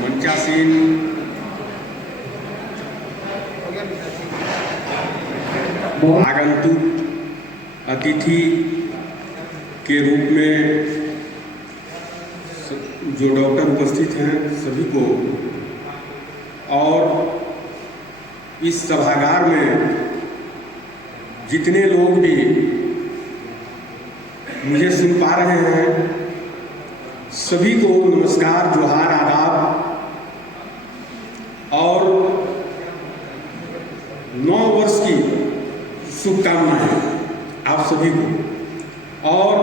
मंचासीन आगंतुक अतिथि के रूप में जो डॉक्टर उपस्थित हैं सभी को, और इस सभागार में जितने लोग भी मुझे सुन पा रहे हैं सभी को नमस्कार, जोहार, आदाब और 9 वर्ष की शुभकामनाएं आप सभी को। और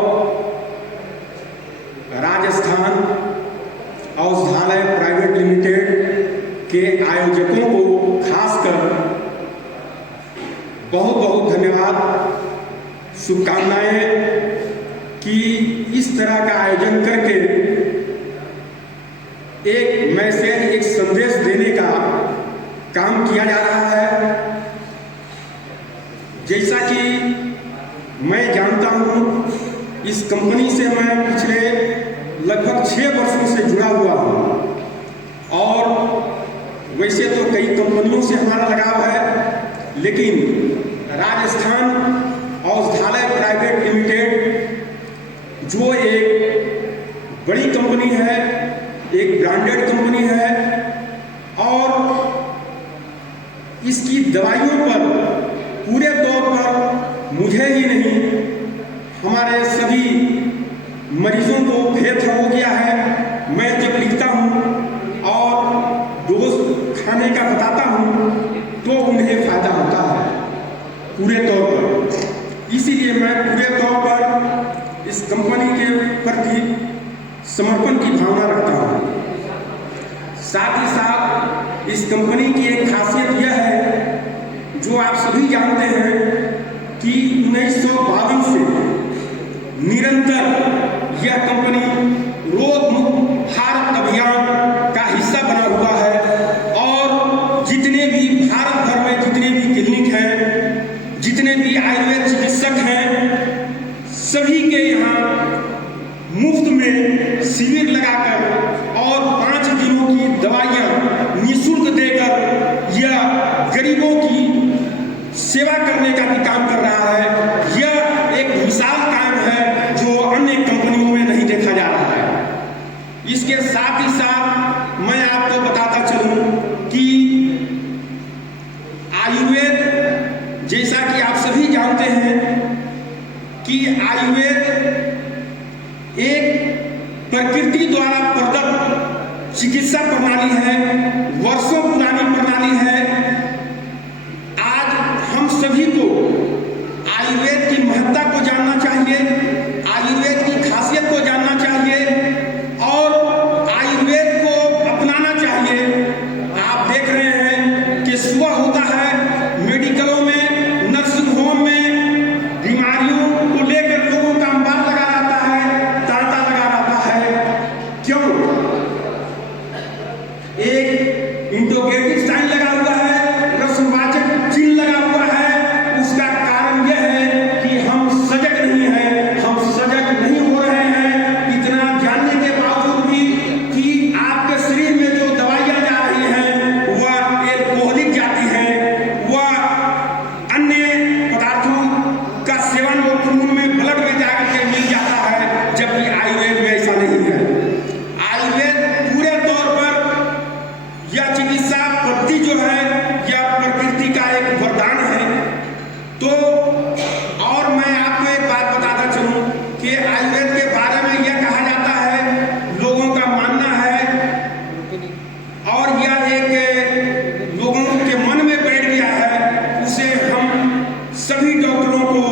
राजस्थान औषधालय प्राइवेट लिमिटेड के आयोजकों को खासकर बहुत बहुत धन्यवाद, शुभकामनाएं कि इस तरह का आयोजन करके एक मैसेज, एक संदेश देने का काम किया जा रहा है। जैसा कि मैं जानता हूं, इस कंपनी से मैं पिछले लगभग 6 वर्षों से जुड़ा हुआ हूं और वैसे तो कई कंपनियों से हमारा लगाव है, लेकिन राजस्थान औषधालय प्राइवेट लिमिटेड जो एक बड़ी कंपनी है, एक ब्रांडेड कंपनी है और इसकी दवाइयों पर पूरे तौर पर मुझे ही नहीं हमारे सभी मरीजों को फेथ हो गया है। मैं जब लिखता हूँ और डोज खाने का बताता हूँ तो उन्हें फायदा होता है पूरे तौर पर। इसीलिए मैं पूरे तौर पर इस कंपनी के प्रति समर्पण की भावना रखता हूँ। साथ ही साथ इस कंपनी की एक खासियत यह है जो आप सभी जानते हैं कि 1952 से निरंतर यह कंपनी रोग मुक्त भारत अभियान का हिस्सा बना हुआ है और जितने भी भारत भर में जितने भी क्लिनिक हैं, जितने भी आयुर्वेद चिकित्सक हैं, सभी के यहाँ मुफ्त में शिविर लगाकर और 5 दिनों की दवाइयाँ निःशुल्क देकर यह गरीबों की सेवा करने का भी काम कर रहा है। यह एक विशाल काम है जो अन्य कंपनियों में नहीं देखा जा रहा है। इसके साथ ही साथ मैं आपको बताता चलूं कि आयुर्वेद, जैसा कि आप सभी जानते हैं कि आयुर्वेद एक प्रकृति द्वारा प्रदत्त चिकित्सा प्रणाली है, वर्षों पुरानी प्रणाली है। आज हम सभी को आयुर्वेद की महत्ता को जानना चाहिए, आयुर्वेद की खासियत को जानना चाहिए और आयुर्वेद को अपनाना चाहिए। आप देख रहे हैं कि सुबह होता है मेडिकलों में, नर्सिंग होम में बीमारियों को लेकर लोगों का अंबार लगा रहता है, तांता लगा रहता है। क्यों? एक इंटरोगेटिव साइन लगा हुआ है, प्रश्नवाचक चिन्ह लगा हुआ है। उसका कारण यह है कि हम सजग नहीं हैं, हम सजग नहीं हो रहे हैं। इतना जानने के बावजूद भी कि आपके शरीर में जो दवाइयां जा रही हैं वह एल्कोहलिक जाती हैं, वह अन्य पदार्थों का सेवन वो खून में, ब्लड में जाकर के मिल जाता है, जबकि आयुर्वेद में ऐसा नहीं है। आयुर्वेद पूरे तौर पर यह चिकित्सा पद्धति जो है यह प्रकृति का एक वरदान है। तो और मैं आपको एक बात बताता चलूं कि आयुर्वेद के बारे में यह कहा जाता है, लोगों का मानना है और यह एक लोगों के मन में बैठ गया है, उसे हम सभी डॉक्टरों को,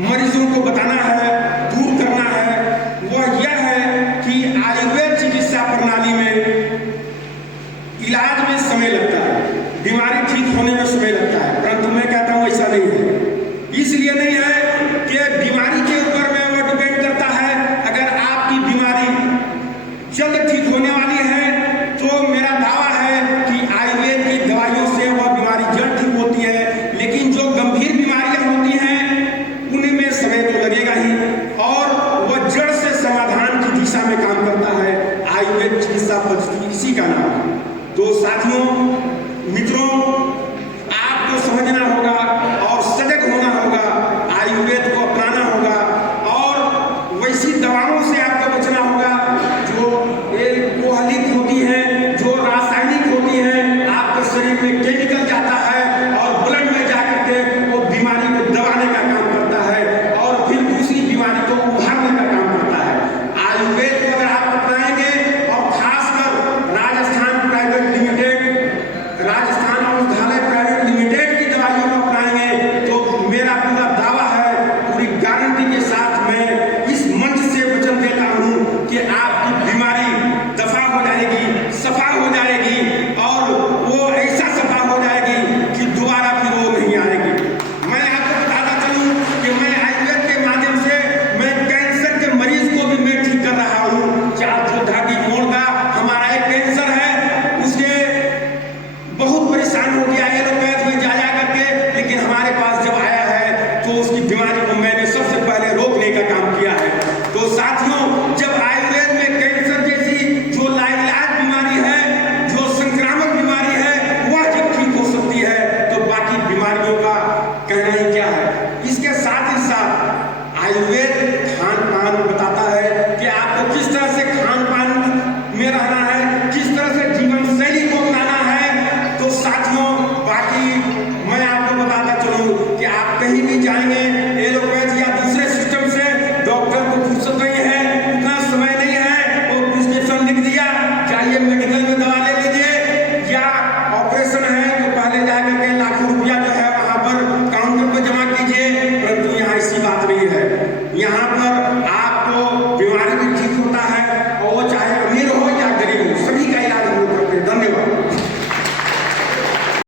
मरीजों को बताना है, दूर करना है। वह यह है कि आयुर्वेद चिकित्सा प्रणाली में इलाज में समय लगता है, बीमारी ठीक होने में समय लगता है, परंतु मैं कहता हूं ऐसा नहीं है। इसलिए नहीं है कि बीमारी के ऊपर में वो डिपेंड करता है। अगर आपकी बीमारी जल्द ठीक होने